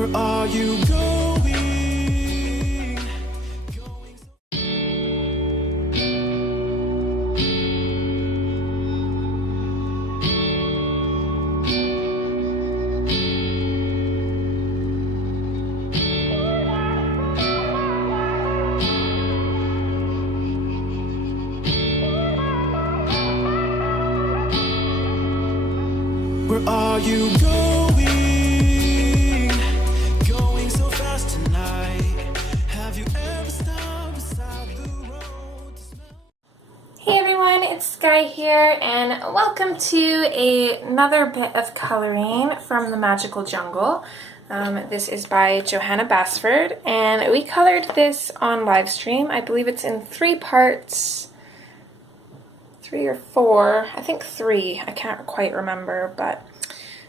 Where are you going? Where are you going? Going so fast tonight. Have you ever stopped beside the road to smell? Hey everyone, it's Skyee here, and welcome to another bit of coloring from the Magical Jungle. This is by Johanna Basford, and we colored this on Livestream. I believe it's in 3 parts. 3 or 4, I think 3, I can't quite remember, but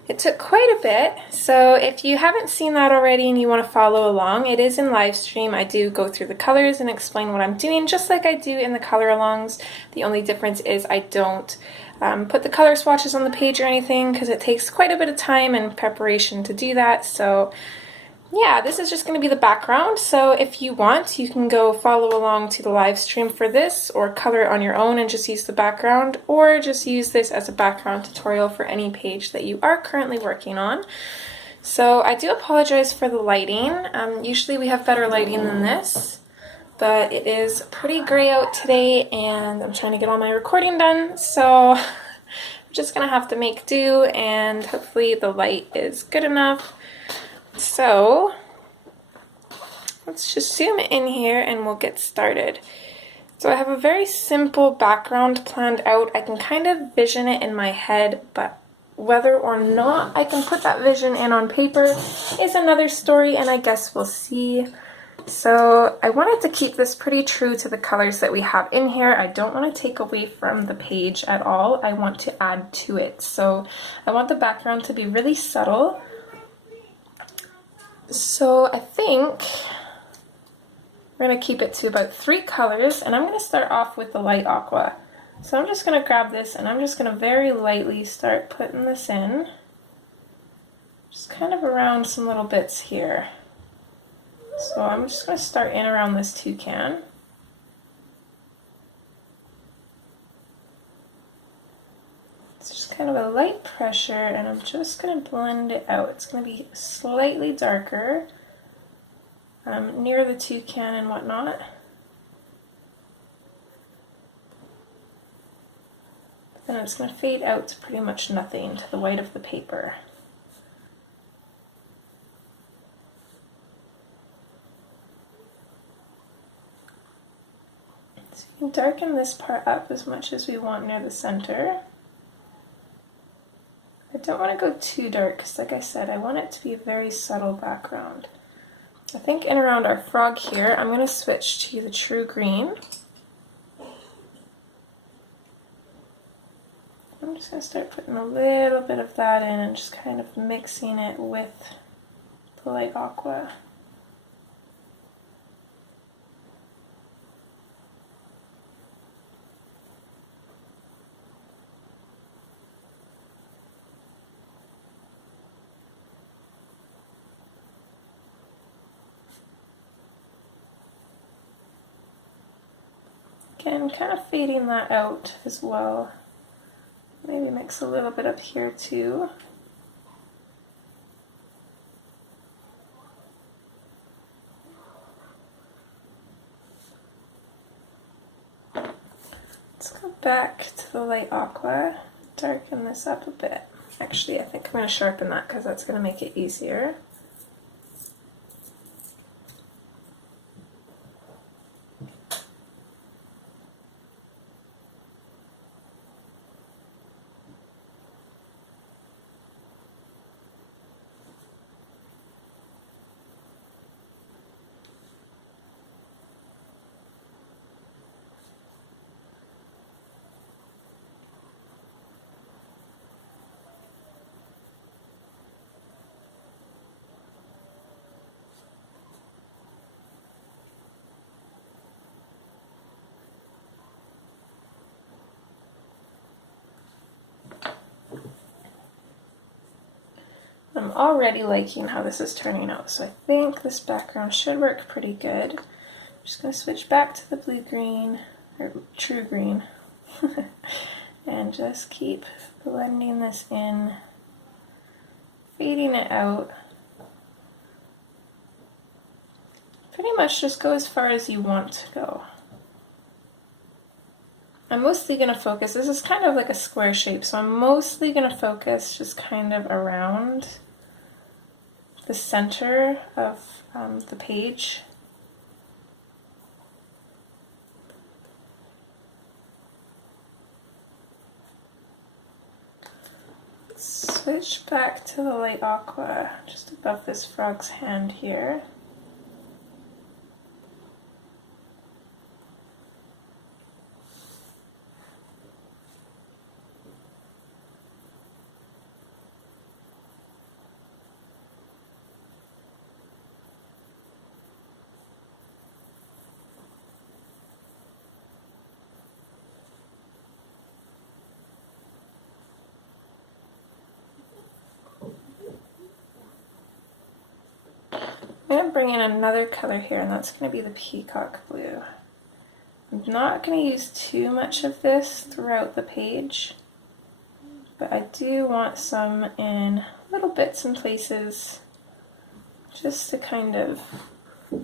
it took quite a bit. So if you haven't seen that already and you want to follow along, it is in Livestream. I do go through the colors and explain what I'm doing, just like I do in the color alongs. The only difference is I don't put the color swatches on the page or anything, because it takes quite a bit of time and preparation to do that. So yeah, this is just going to be the background, so if you want, you can go follow along to the live stream for this, or color it on your own and just use the background, or just use this as a background tutorial for any page that you are currently working on. So I do apologize for the lighting. Usually we have better lighting than this, but it is pretty gray out today, and I'm trying to get all my recording done, so I'm just going to have to make do, and hopefully the light is good enough. So let's just zoom in here and we'll get started. So I have a very simple background planned out. I can kind of vision it in my head, but whether or not I can put that vision in on paper is another story, and I guess we'll see. So I wanted to keep this pretty true to the colors that we have in here. I don't want to take away from the page at all. I want to add to it. So I want the background to be really subtle. So I think we're going to keep it to about 3 colors, and I'm going to start off with the light aqua. So I'm just going to grab this and I'm just going to very lightly start putting this in, just kind of around some little bits here. So I'm just going to start in around this toucan. It's just kind of a light pressure, and I'm just going to blend it out. It's going to be slightly darker near the toucan and whatnot. But then it's going to fade out to pretty much nothing, to the white of the paper. So we can darken this part up as much as we want near the center. I don't want to go too dark because, like I said, I want it to be a very subtle background. I think in around our frog here, I'm going to switch to the true green. I'm just going to start putting a little bit of that in and just kind of mixing it with the light aqua. Again, kind of fading that out as well. Maybe mix a little bit up here too. Let's go back to the light aqua, darken this up a bit. Actually, I think I'm going to sharpen that because that's going to make it easier. already liking how this is turning out, so I think this background should work pretty good. I'm just going to switch back to the blue-green, or true green, and just keep blending this in, fading it out. Pretty much just go as far as you want to go. I'm mostly going to focus, this is kind of like a square shape, so I'm mostly going to focus just kind of around the center of the page. Switch back to the light aqua, just above this frog's hand here. I'm going to bring in another color here, and that's going to be the peacock blue. I'm not going to use too much of this throughout the page, but I do want some in little bits and places just to kind of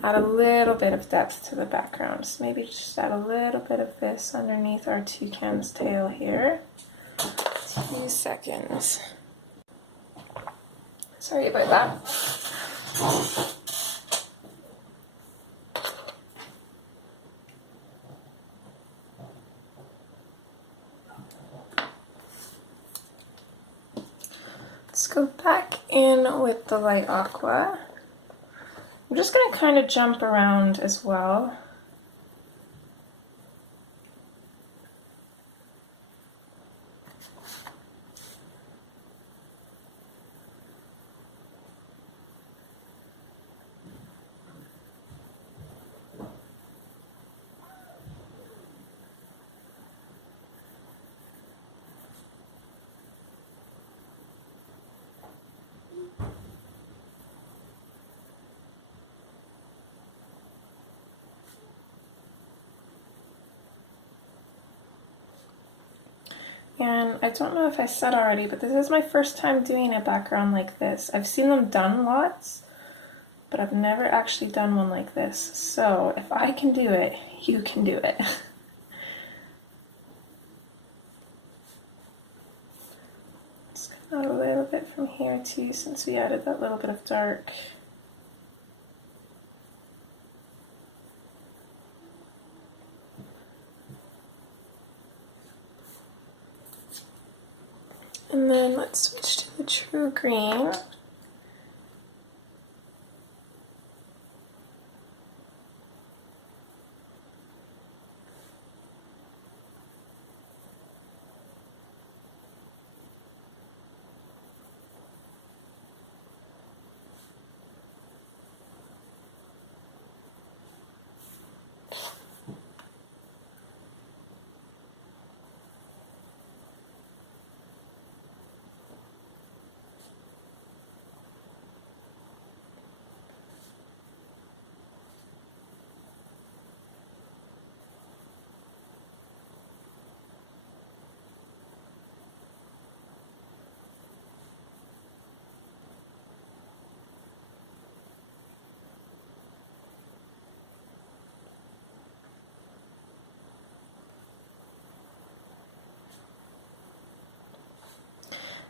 add a little bit of depth to the background. So maybe just add a little bit of this underneath our toucan's tail here. 2 seconds. Sorry about that. Let's go back in with the light aqua. I'm just going to kind of jump around as well. And I don't know if I said already, but this is my first time doing a background like this. I've seen them done lots, but I've never actually done one like this. So if I can do it, you can do it. Let's come out a little bit from here too, since we added that little bit of dark. And then let's switch to the true green.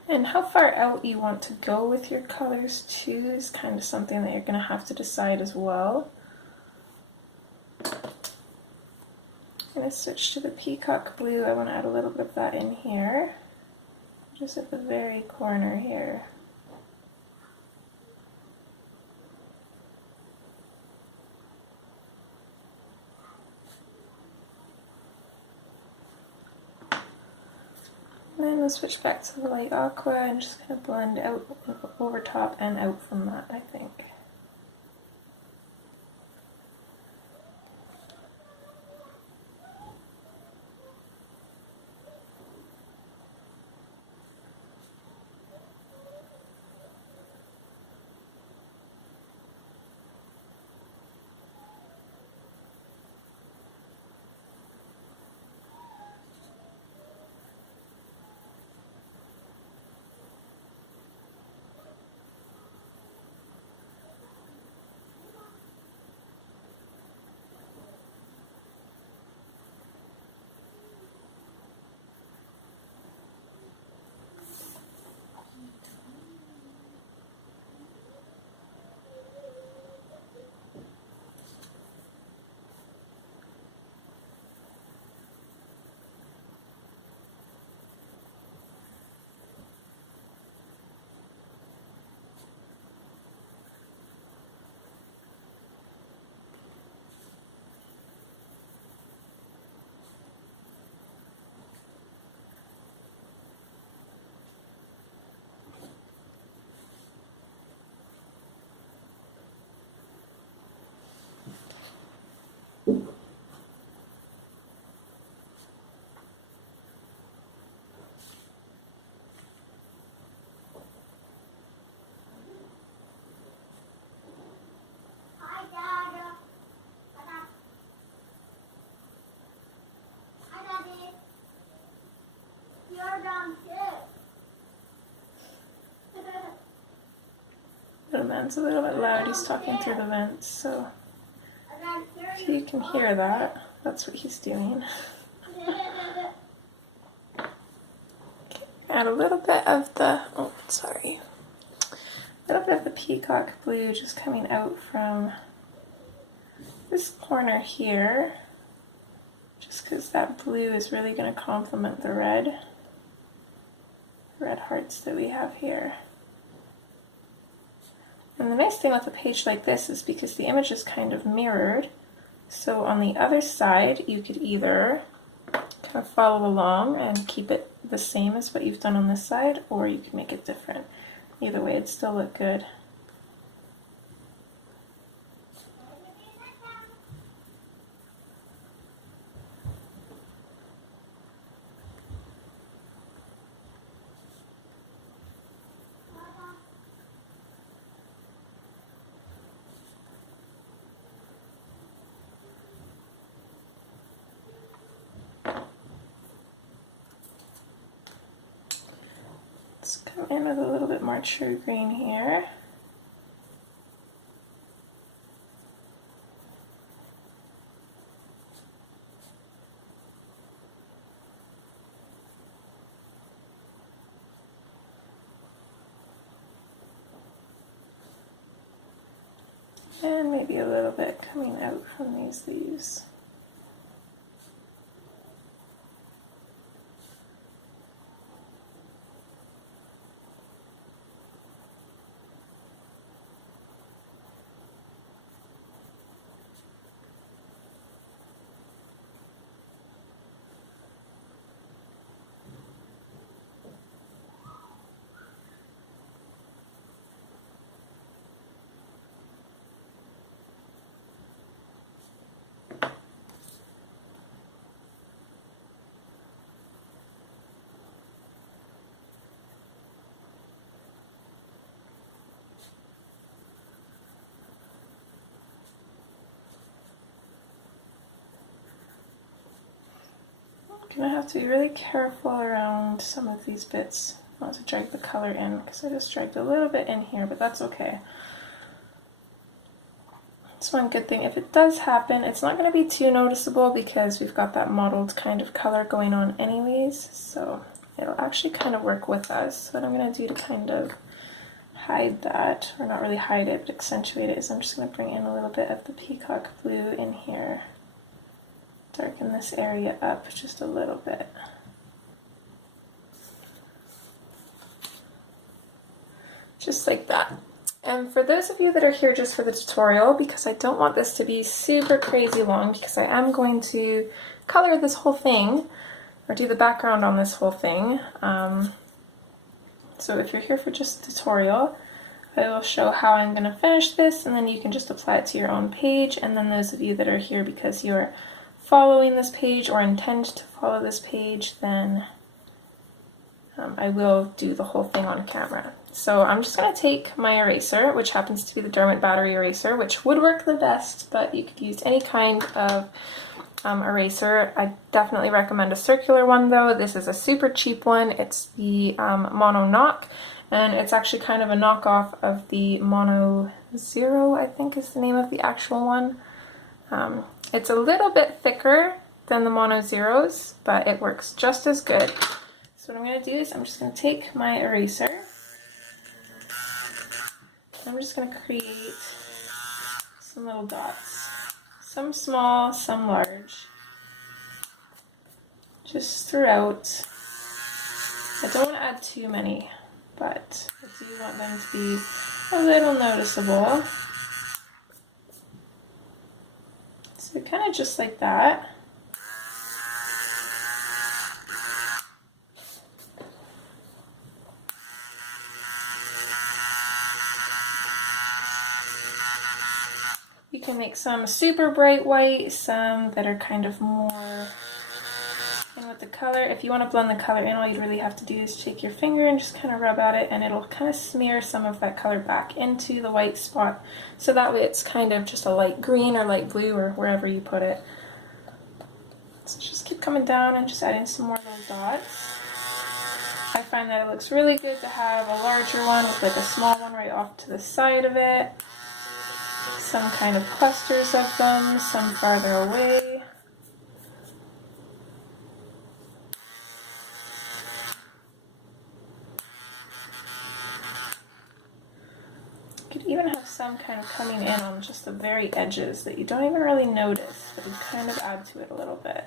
And how far out you want to go with your colors too is kind of something that you're going to have to decide as well. I'm going to switch to the peacock blue. I want to add a little bit of that in here, just at the very corner here. And then we'll switch back to the light aqua and just kind of blend out over top and out from that, I think. Fan's a little bit loud. He's talking through the vents, so if you can hear that, that's what he's doing. Add a little bit of the, oh, sorry. A little bit of the peacock blue just coming out from this corner here, just because that blue is really going to complement the red hearts that we have here. And the nice thing with a page like this is because the image is kind of mirrored, so on the other side you could either kind of follow along and keep it the same as what you've done on this side, or you can make it different. Either way, it'd still look good. Let's come in with a little bit more true green here. And maybe a little bit coming out from these leaves. Gonna have to be really careful around some of these bits, not to drag the color in, because I just dragged a little bit in here, but that's okay. That's one good thing. If it does happen, it's not going to be too noticeable because we've got that mottled kind of color going on anyways, so it'll actually kind of work with us. So what I'm going to do to kind of hide that, or not really hide it, but accentuate it, is I'm just going to bring in a little bit of the peacock blue in here. Darken this area up just a little bit. Just like that. And for those of you that are here just for the tutorial, because I don't want this to be super crazy long, because I am going to color this whole thing, or do the background on this whole thing. So if you're here for just the tutorial, I will show how I'm going to finish this, and then you can just apply it to your own page. And then those of you that are here because you're following this page or intend to follow this page, then I will do the whole thing on camera. So I'm just going to take my eraser, which happens to be the Dermot battery eraser, which would work the best, but you could use any kind of eraser. I definitely recommend a circular one though. This is a super cheap one. It's the Mono Knock, and it's actually kind of a knockoff of the Mono Zero, I think is the name of the actual one. It's a little bit thicker than the Mono Zeros, but it works just as good. So what I'm going to do is I'm just going to take my eraser, and I'm just going to create some little dots. Some small, some large. Just throughout. I don't want to add too many, but I do want them to be a little noticeable. So kind of just like that. You can make some super bright white, some that are kind of more in with the color. If you want to blend the color in, all you really have to do is take your finger and just kind of rub at it, and it'll kind of smear some of that color back into the white spot. So that way it's kind of just a light green or light blue or wherever you put it. So just keep coming down and just adding some more little dots. I find that it looks really good to have a larger one with like a small one right off to the side of it. Some kind of clusters of them, some farther away. You could even have some kind of coming in on just the very edges that you don't even really notice, but you kind of add to it a little bit.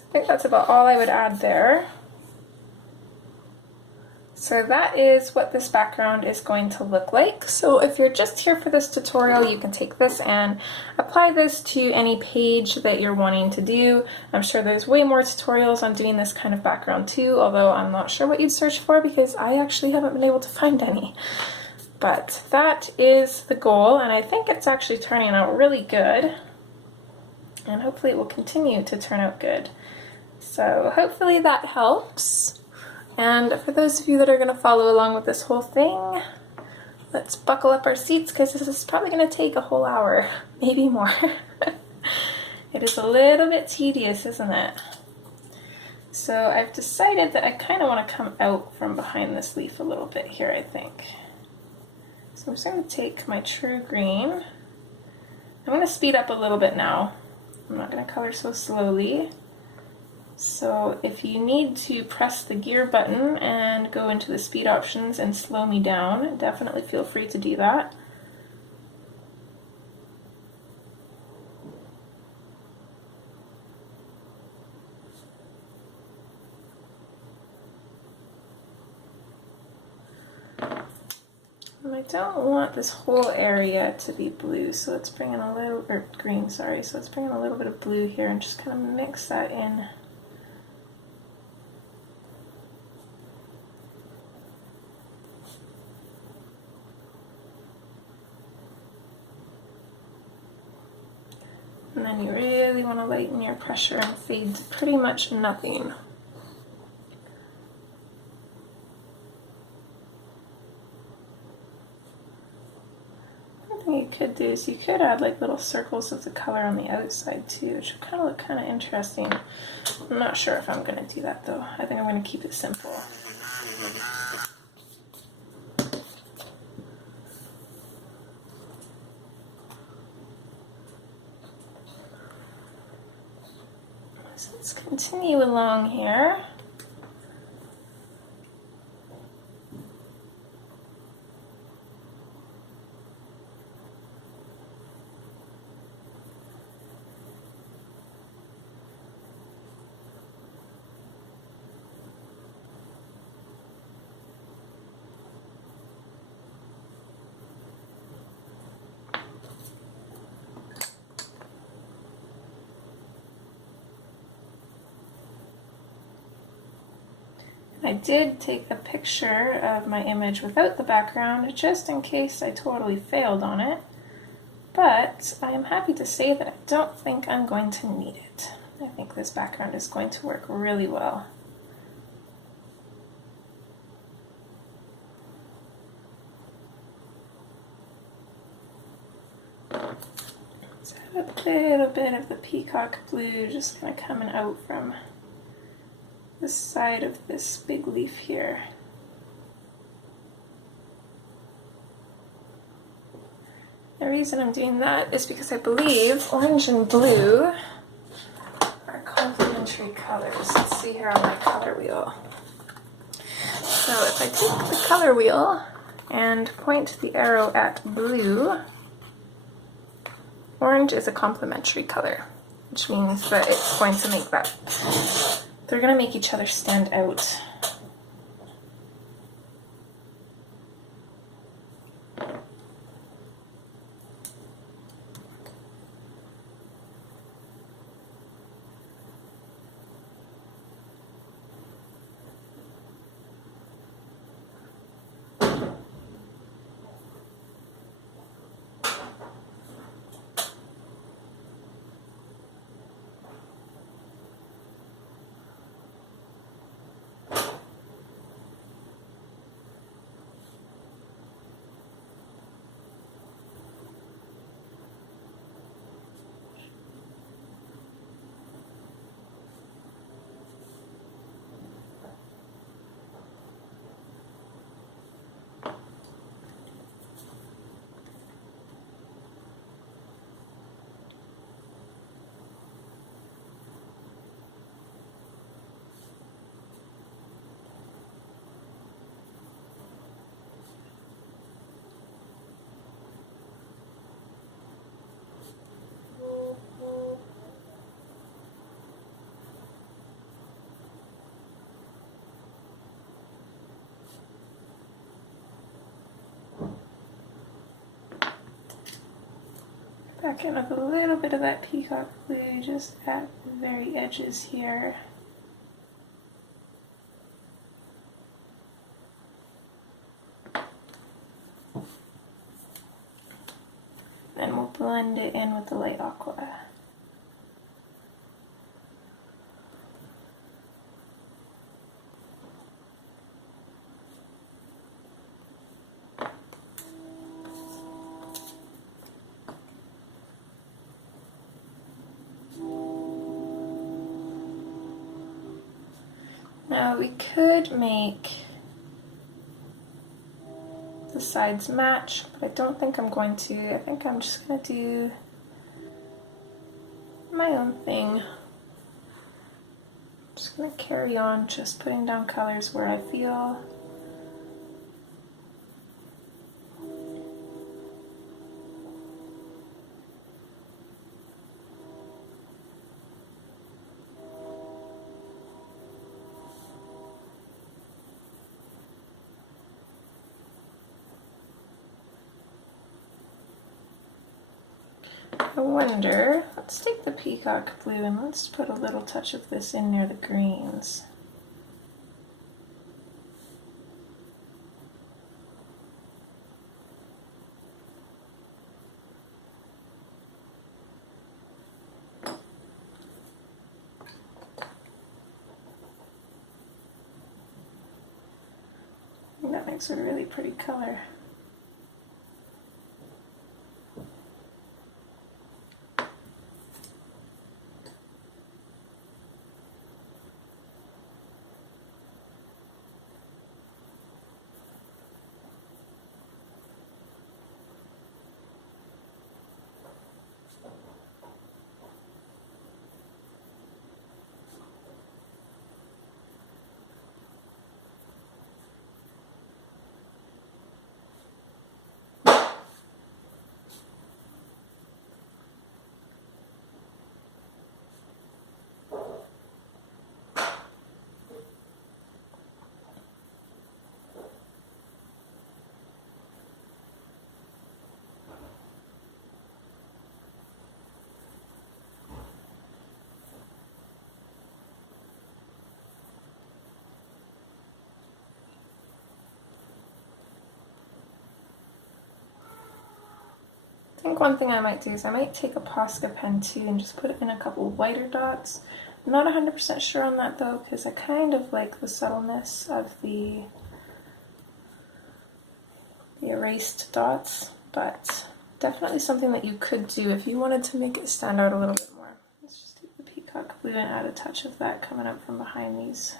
I think that's about all I would add there. So that is what this background is going to look like. So if you're just here for this tutorial, you can take this and apply this to any page that you're wanting to do. I'm sure there's way more tutorials on doing this kind of background too, although I'm not sure what you'd search for because I actually haven't been able to find any. But that is the goal, and I think it's actually turning out really good. And hopefully it will continue to turn out good. So hopefully that helps. And for those of you that are going to follow along with this whole thing, let's buckle up our seats because this is probably going to take a whole hour, maybe more. It is a little bit tedious, isn't it? So I've decided that I kind of want to come out from behind this leaf a little bit here, I think. So I'm just going to take my true green. I'm going to speed up a little bit now. I'm not going to color so slowly. So if you need to press the gear button and go into the speed options and slow me down, definitely feel free to do that. And I don't want this whole area to be blue, so let's bring in a little, or green, sorry, so let's bring in a little bit of blue here and just kind of mix that in. And then you really want to lighten your pressure and fade to pretty much nothing. One thing you could do is you could add like little circles of the color on the outside too, which would kind of look kind of interesting. I'm not sure if I'm going to do that though. I think I'm going to keep it simple. So let's continue along here. I did take a picture of my image without the background just in case I totally failed on it, but I am happy to say that I don't think I'm going to need it. I think this background is going to work really well. Let's add a little bit of the peacock blue just kind of coming out from the side of this big leaf here. The reason I'm doing that is because I believe orange and blue are complementary colors. Let's see here on my color wheel. So if I take the color wheel and point the arrow at blue, orange is a complementary color, which means that it's going to make that they're going to make each other stand out. Back in with a little bit of that peacock blue just at the very edges here. Then we'll blend it in with the light aqua. Now we could make the sides match, but I don't think I'm going to. I think I'm just going to do my own thing. I'm just going to carry on just putting down colors where I feel. I wonder, let's take the peacock blue and let's put a little touch of this in near the greens. I think that makes a really pretty color. I think one thing I might do is I might take a Posca pen too and just put it in a couple whiter dots. I'm not 100% sure on that though, because I kind of like the subtleness of the erased dots, but definitely something that you could do if you wanted to make it stand out a little bit more. Let's just take the peacock blue and add a touch of that coming up from behind these.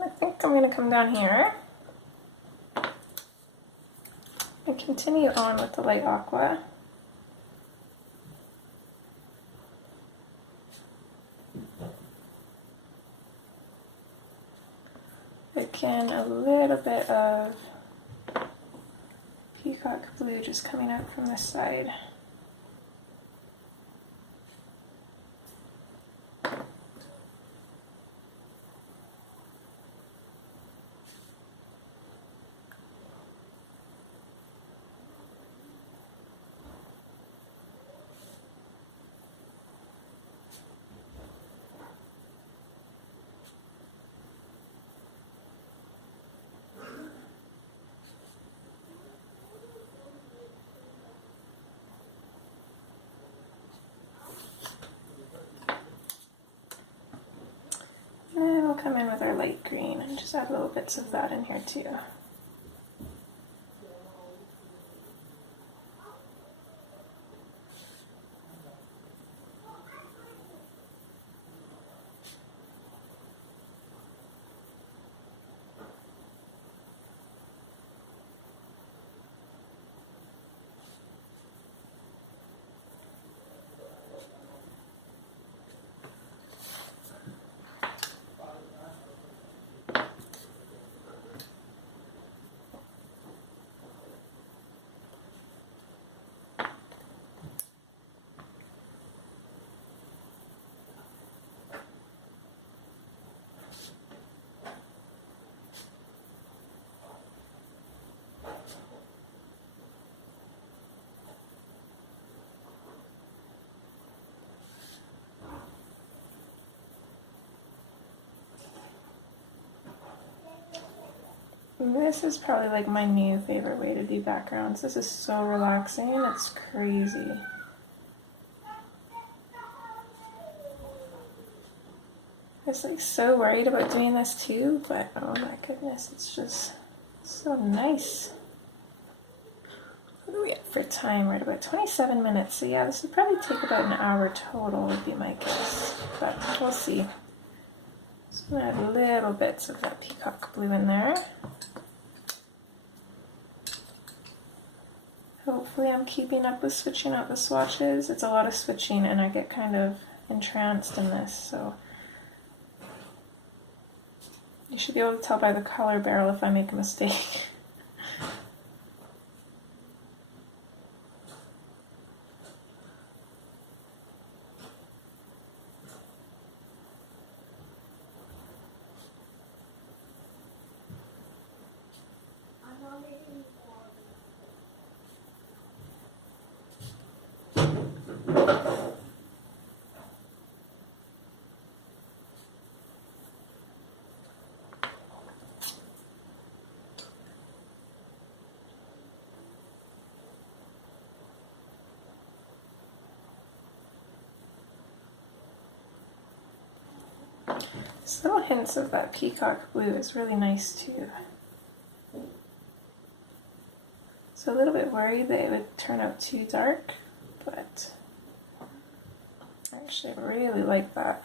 I think I'm going to come down here and continue on with the light aqua. Again, a little bit of peacock blue just coming out from this side. And we'll come in with our light green and just add little bits of that in here too. This is probably like my new favorite way to do backgrounds. This is so relaxing, it's crazy. I was like so worried about doing this too, but oh my goodness, it's just so nice. What do we have for time? We're at about 27 minutes, so yeah, this would probably take about an hour total would be my guess, but we'll see. So I'm going to add little bits of that peacock blue in there. Hopefully I'm keeping up with switching out the swatches. It's a lot of switching and I get kind of entranced in this, so you should be able to tell by the color barrel if I make a mistake. Just little hints of that peacock blue is really nice too. So a little bit worried that it would turn out too dark, but actually I really like that.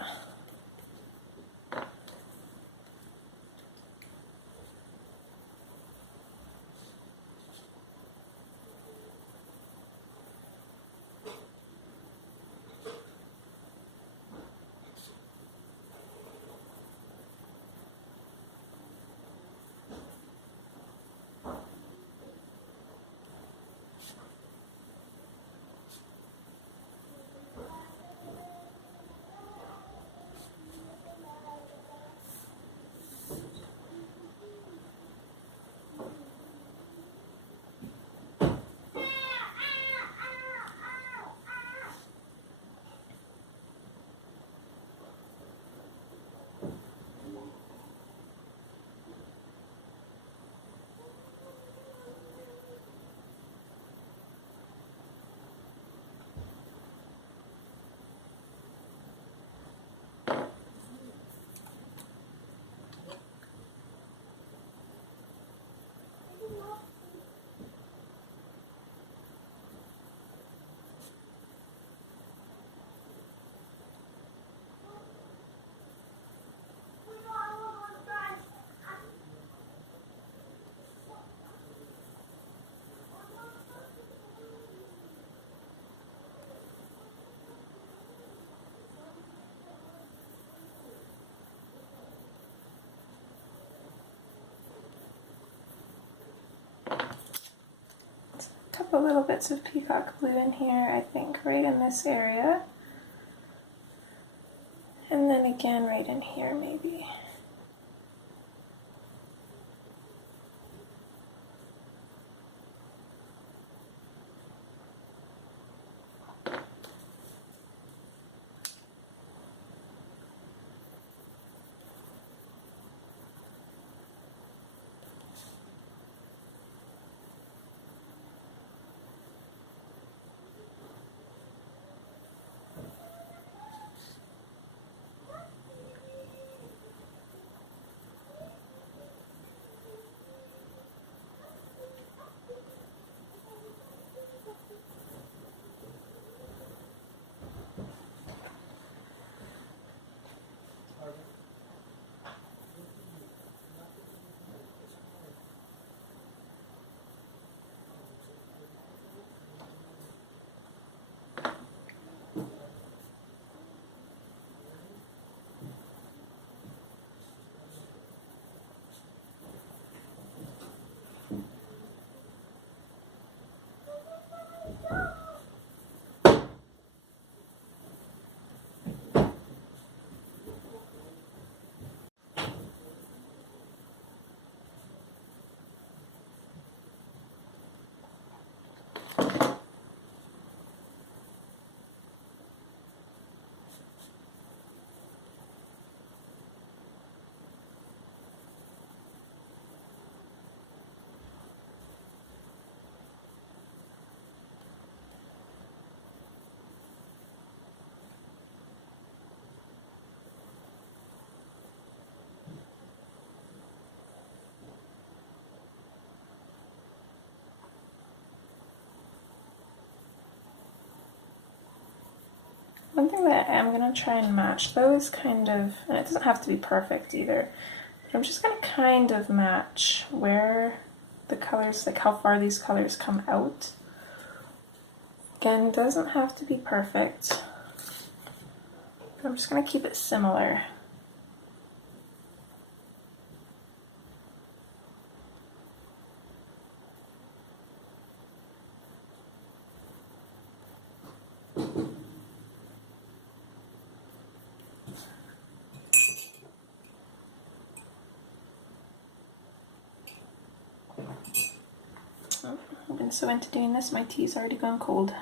Couple little bits of peacock blue in here, I think, right in this area. And then again right in here maybe. something that I'm going to try and match though is kind of, and it doesn't have to be perfect either, but I'm just going to kind of match where the colors, like how far these colors come out. Again, doesn't have to be perfect, but I'm just going to keep it similar. I've been so into doing this, my tea's already gone cold.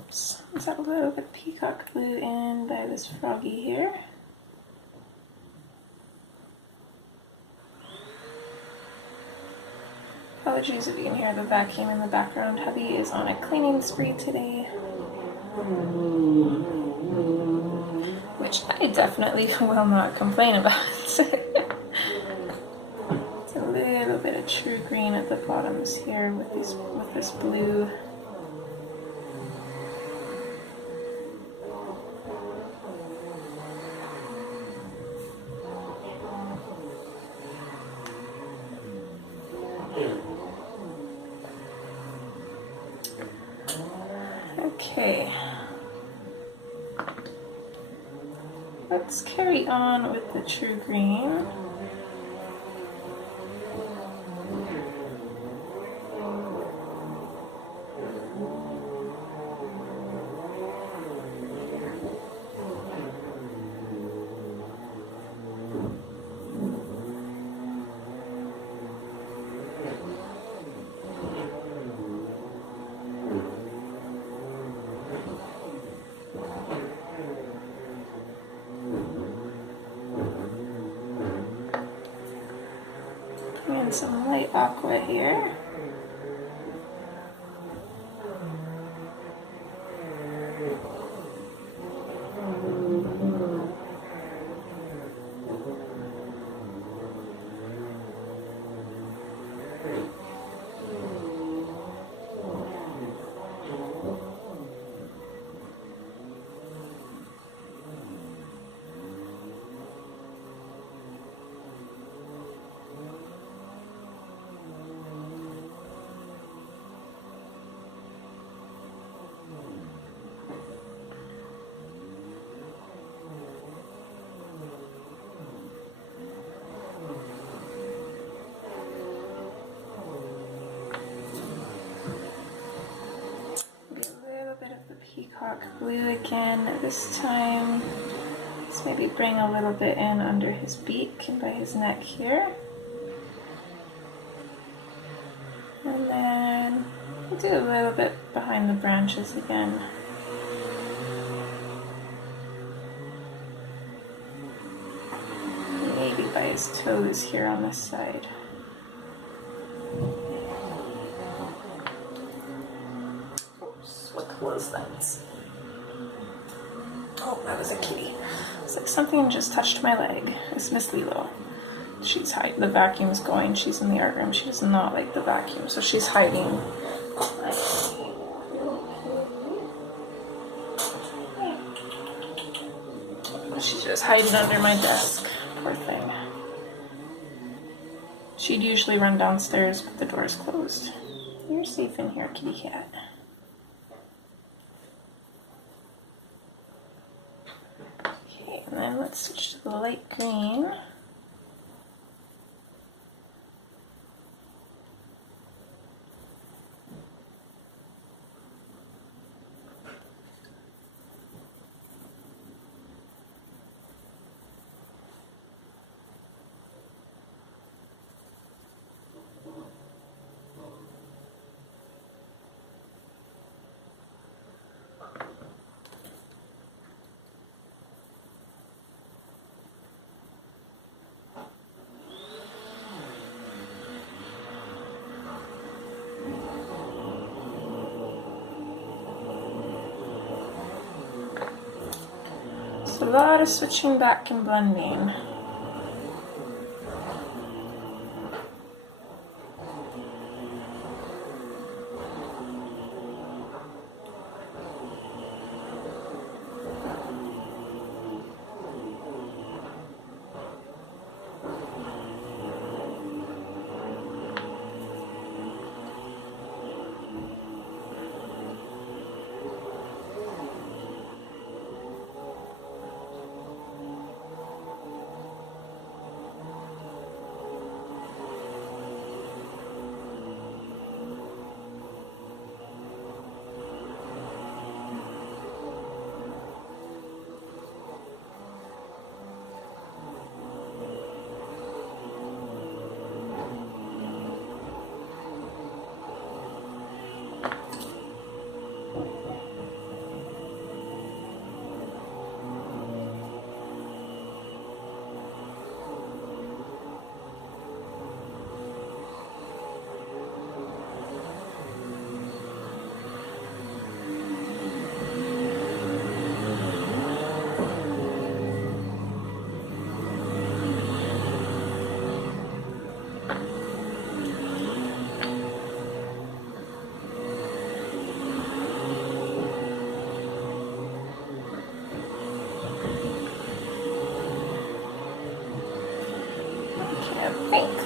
Oops, let's add a little bit of peacock blue in by this froggy here. Apologies if you can hear the vacuum in the background. Hubby is on a cleaning spree today, which I definitely will not complain about. It's a little bit of true green at the bottoms here with this blue. Okay, let's carry on with the true green. And some light aqua here. Peacock blue again. This time, let's maybe bring a little bit in under his beak and by his neck here. And then we'll do a little bit behind the branches again. Maybe by his toes here on this side. What was that? Oh, that was a kitty. It's like something just touched my leg. It's Miss Lilo. She's hiding. The vacuum's going. She's in the art room. She does not like the vacuum, so she's hiding. She's just hiding under my desk. Poor thing. She'd usually run downstairs, but the door's closed. You're safe in here, kitty cat. And then let's switch to the light green. a lot of switching back and blending.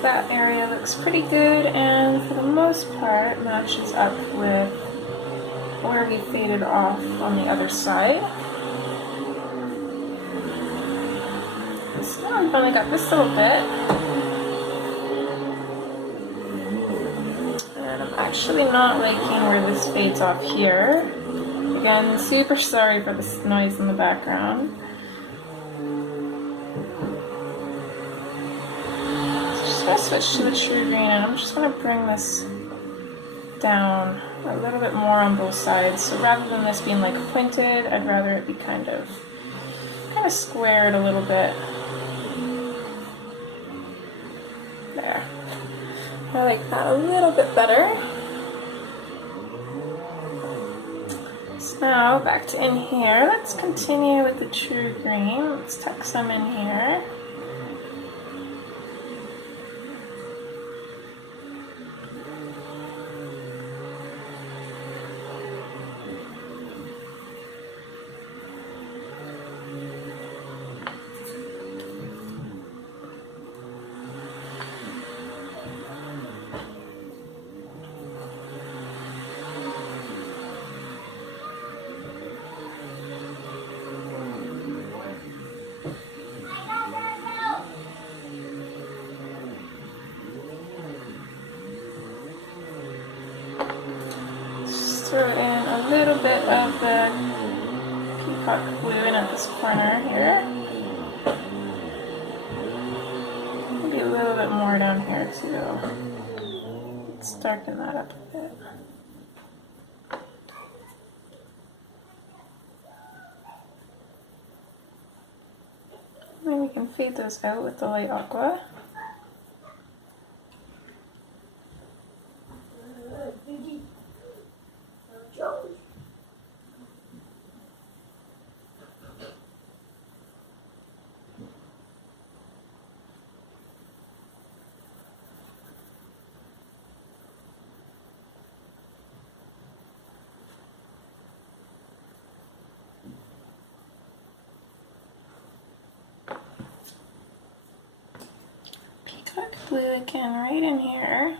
That area looks pretty good, and for the most part matches up with where we faded off on the other side. So now we've only got this little bit, and I'm actually not liking where this fades off here. Again, super sorry for this noise in the background. I'm going to switch to the true green, and I'm just going to bring this down a little bit more on both sides. So rather than this being like pointed, I'd rather it be kind of squared a little bit. There. I like that a little bit better. So now back to in here. Let's continue with the true green. Let's tuck some in here. Throw in a little bit of the peacock blue in at this corner here. Maybe a little bit more down here too. Let's darken that up a bit. Then we can fade those out with the light aqua. Blue again right in here.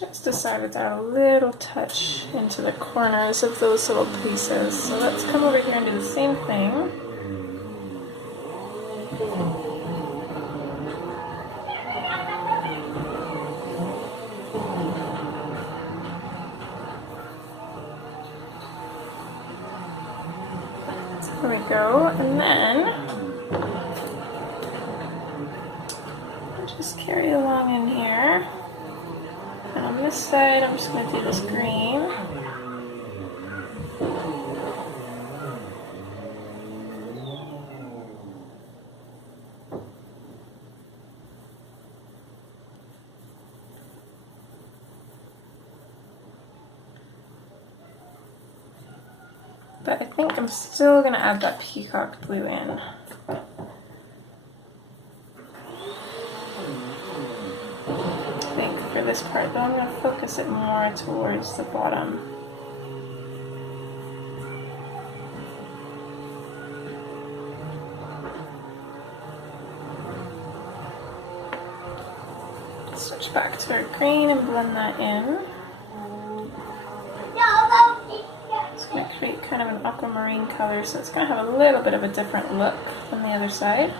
just decided to add a little touch into the corners of those little pieces. So let's come over here and do the same thing. There we go, and then I'll just carry along in here. And on this side, I'm just going to do this green. But I think I'm still going to add that peacock blue in. I think for this part though, I'm going to focus it more towards the bottom. Switch back to our green and blend that in. It's going to create kind of an aquamarine color, so it's going to have a little bit of a different look than the other side.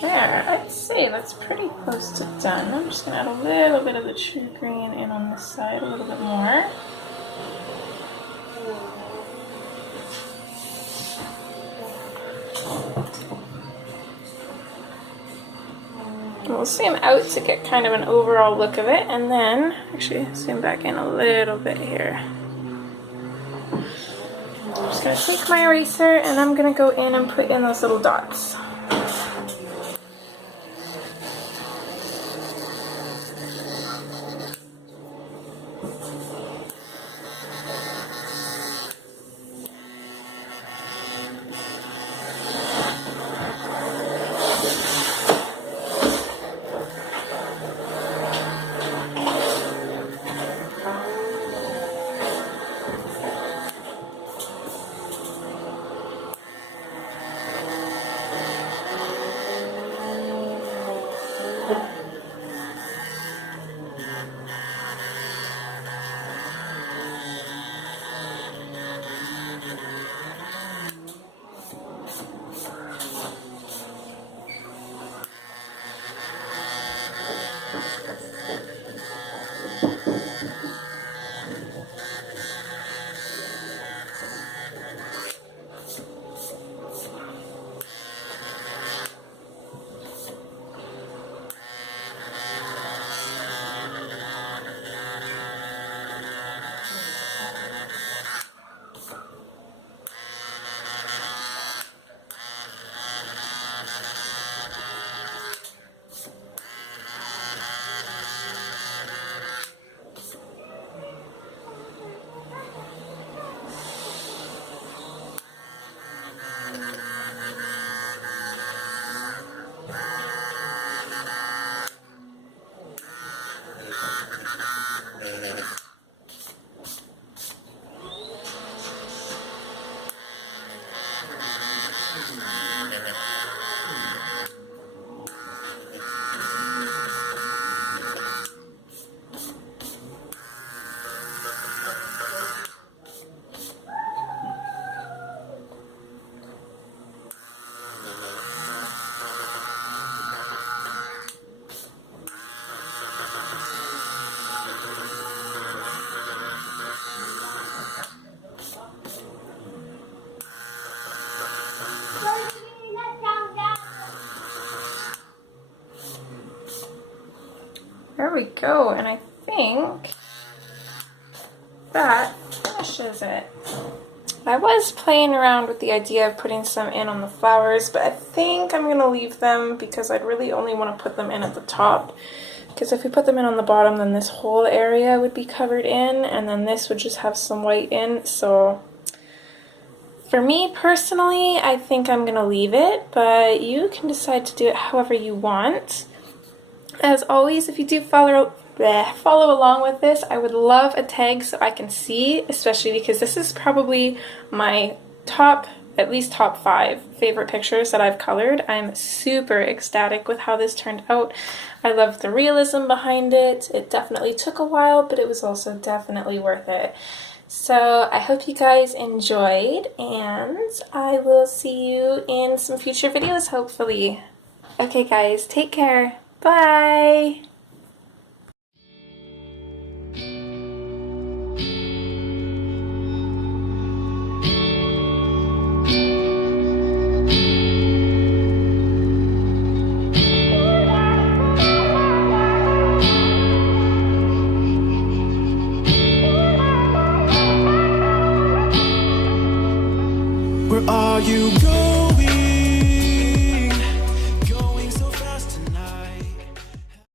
There, I'd say that's pretty close to done. I'm just going to add a little bit of the true green in on this side, a little bit more. We'll zoom out to get kind of an overall look of it, and then actually zoom back in a little bit here. I'm just going to take my eraser and I'm going to go in and put in those little dots. there we go, and I think that finishes it. I was playing around with the idea of putting some in on the flowers, but I think I'm going to leave them because I'd really only want to put them in at the top. Because if we put them in on the bottom, then this whole area would be covered in, and then this would just have some white in. So for me personally, I think I'm going to leave it, but you can decide to do it however you want. As always, if you do follow along with this, I would love a tag so I can see, especially because this is probably my at least top 5 favorite pictures that I've colored. I'm super ecstatic with how this turned out. I love the realism behind it. It definitely took a while, but it was also definitely worth it. So I hope you guys enjoyed, and I will see you in some future videos, hopefully. Okay guys, take care. Bye! Where are you going?